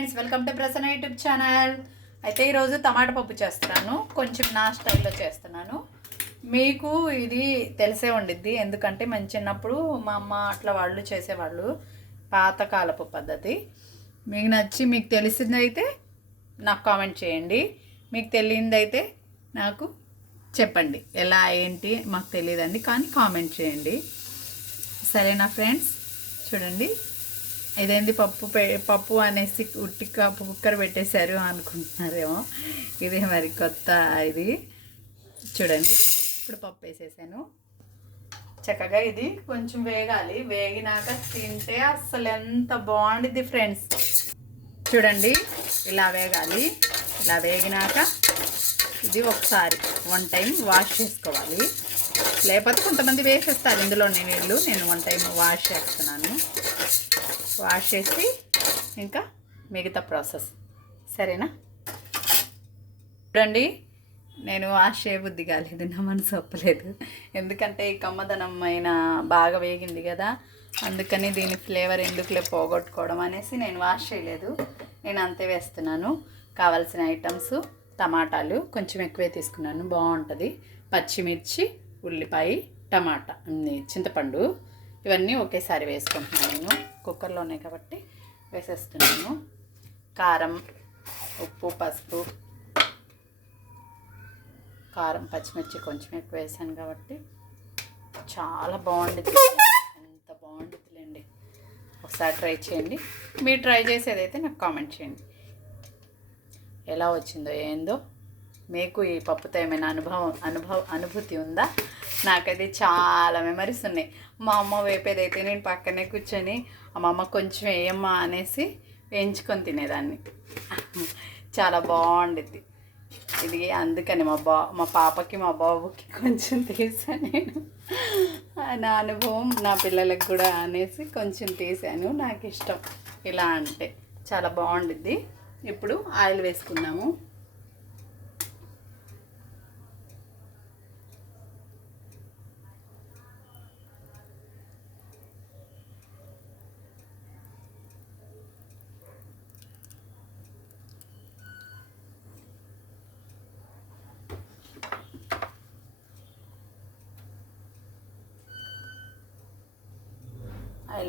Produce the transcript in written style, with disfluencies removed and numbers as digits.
Friends, welcome to Prasanna YouTube channel. అయితే ఈరోజు టమాటా పప్పు చేస్తున్నాను. కొంచెం నా స్టైల్లో చేస్తున్నాను. మీకు ఇది తెలిసే ఉండిద్ది, ఎందుకంటే మన చిన్నప్పుడు మా అమ్మ అట్లా వాళ్ళు చేసేవాళ్ళు, పాతకాలపు పద్ధతి. మీకు నచ్చి మీకు తెలిసిందైతే నాకు కామెంట్ చేయండి, మీకు తెలియనిదైతే నాకు చెప్పండి. ఎలా ఏంటి మాకు తెలియదండి, కానీ కామెంట్ చేయండి. సరేనా ఫ్రెండ్స్? చూడండి, ఇదేంది పప్పు అనేసి ఉట్టి కుక్కర్ పెట్టేశారు అనుకుంటున్నారేమో. ఇదే మరి కొత్త ఇది. చూడండి, ఇప్పుడు పప్పు వేసేసాను. చక్కగా ఇది కొంచెం వేగాలి. వేగినాక తింటే అస్సలు ఎంత బాగుండిద్ది ఫ్రెండ్స్. చూడండి, ఇలా వేగాలి. ఇలా వేగినాక ఇది ఒకసారి 1 టైం వాష్ చేసుకోవాలి. లేకపోతే కొంతమంది వేసేస్తారు ఇందులోనే నీళ్ళు. నేను 1 టైం వాష్ చేస్తున్నాను. వాష్ చేసి ఇంకా మిగతా ప్రాసెస్. సరేనా? చూడండి, నేను వాష్ చేయబుద్ధి కాలేదు, నా మనసు ఒప్పలేదు. ఎందుకంటే ఈ కమ్మదనమైన బాగా వేగింది కదా, అందుకని దీని ఫ్లేవర్ ఎందుకులే పోగొట్టుకోవడం అనేసి నేను వాష్ చేయలేదు. నేను అంతే వేస్తున్నాను. కావాల్సిన ఐటమ్స్ టమాటాలు కొంచెం ఎక్కువే తీసుకున్నాను, బాగుంటుంది. పచ్చిమిర్చి, ఉల్లిపాయ, టమాటా, చింతపండు, ఇవన్నీ ఒకేసారి వేసుకుంటున్నాను. నేను కుక్కర్లోనే కాబట్టి వేసేస్తున్నాను. కారం, ఉప్పు, పసుపు, కారం, పచ్చిమిర్చి కొంచెం ఎక్కువ వేసాను కాబట్టి చాలా బాగుంటుంది. ఎంత బాగుంటుందిలేండి, ఒకసారి ట్రై చేయండి. మీరు ట్రై చేసేదైతే నాకు కామెంట్ చేయండి, ఎలా వచ్చిందో ఏందో. మీకు ఈ పప్పుతో ఏమైనా అనుభూతి ఉందా? నాకైతే చాలా మెమరీస్ ఉన్నాయి. మా అమ్మ వేపేదైతే నేను పక్కనే కూర్చొని మా అమ్మ కొంచెం వేయమ్మా అనేసి వేయించుకొని తినేదాన్ని. చాలా బాగుండిద్ది ఇది. అందుకని మా పాపకి మా బాబుకి కొంచెం తీసాను నేను. నా అనుభవం నా పిల్లలకు కూడా అనేసి కొంచెం తీసాను. నాకు ఇష్టం ఇలా అంటే, చాలా బాగుండిద్ది. ఇప్పుడు ఆయిల్ వేసుకున్నాము.